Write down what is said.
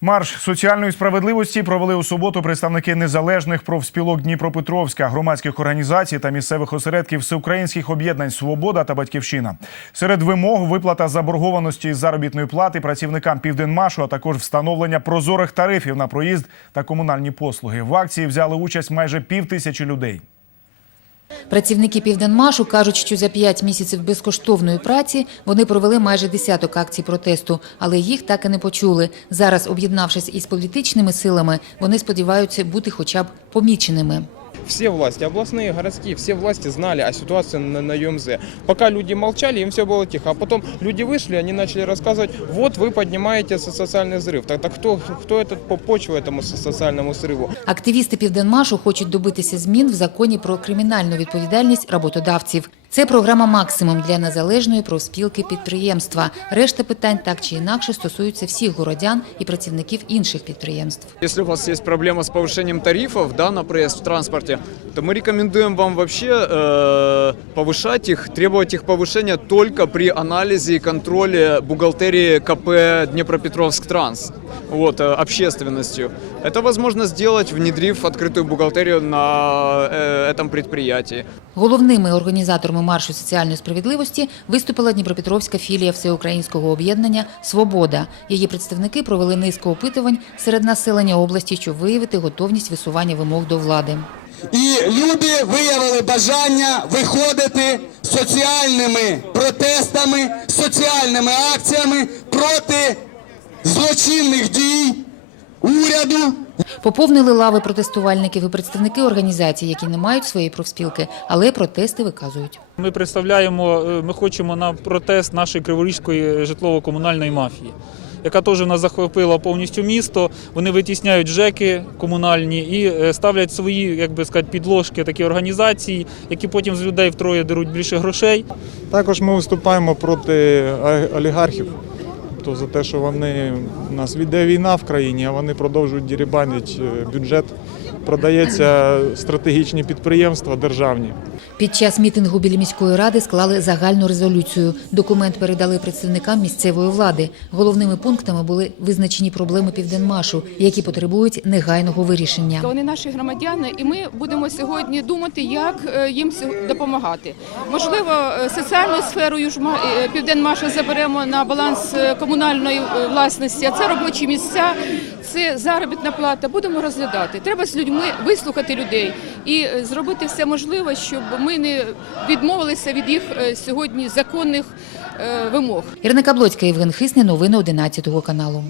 Марш соціальної справедливості провели у суботу представники незалежних профспілок Дніпропетровська, громадських організацій та місцевих осередків всеукраїнських об'єднань Свобода та Батьківщина. Серед вимог виплата заборгованості із заробітної плати працівникам Південмашу, а також встановлення прозорих тарифів на проїзд та комунальні послуги. В акції взяли участь майже пів тисячі людей. Працівники Південмашу кажуть, що за п'ять місяців безкоштовної праці вони провели майже десяток акцій протесту, але їх так і не почули. Зараз, об'єднавшись із політичними силами, вони сподіваються бути хоча б поміченими Все власти, областные, городские, все власти знали о ситуации на, на ЮМЗ. Пока люди молчали, им все было тихо. А потом люди вышли, они начали рассказывать, вот вы поднимаете со- социальный взрыв. Так, так кто, кто этот по- почва этому со- социальному взрыву? Активісти Південмашу хочуть добитися змін в законі про кримінальну відповідальність роботодавців. Це програма «Максимум» для незалежної профспілки підприємства. Решта питань так чи інакше стосуються всіх городян і працівників інших підприємств. Если у вас есть проблема с повышением тарифов да, на проезд в транспорте, то мы рекомендуем вам вообще э, повышать их, требовать их повышения только при анализе и контроле бухгалтерии КП Днепропетровск Транс вот, э, общественностью. Это возможно сделать, внедрив открытую бухгалтерию на э, этом предприятии. Головними організаторами маршу соціальної справедливості виступила Дніпропетровська філія всеукраїнського об'єднання Свобода. Її представники провели низку опитувань серед населення області, щоб виявити готовність висування вимог до влади. І люди виявили бажання виходити соціальними протестами, соціальними акціями проти злочинних дій уряду, Поповнили лави протестувальників і представники організацій, які не мають своєї профспілки, але протести виказують. Ми представляємо, е, ми хочемо на протест нашої криворізької житлово-комунальної мафії, яка теж в нас захопила повністю місто. Вони витісняють ЖЕКи комунальні і е, ставлять свої, як би сказати, підложки такі організації, які потім з людей втроє деруть більше грошей. Також ми виступаємо проти олігархів. То за те, що вони у нас іде війна в країні, а вони продовжують дірібанити е, бюджет. Продається стратегічні підприємства державні. Під час мітингу біля міської ради склали загальну резолюцію. Документ передали представникам місцевої влади. Головними пунктами були визначені проблеми Південмашу, які потребують негайного вирішення. Вони наші громадяни, і ми будемо сьогодні думати, як е, їм допомагати. Можливо, е, соціальну сферу Южма- е, Південмаша заберемо на баланс комунальної власності, а це робочі місця, це заробітна плата. Будемо розглядати. Треба з людьми вислухати людей і е, зробити все можливе, щоб ми не відмовилися від їх е, сьогодні законних е, вимог. Ірина Каблоцька, Євген Хисне, новини 11 каналу.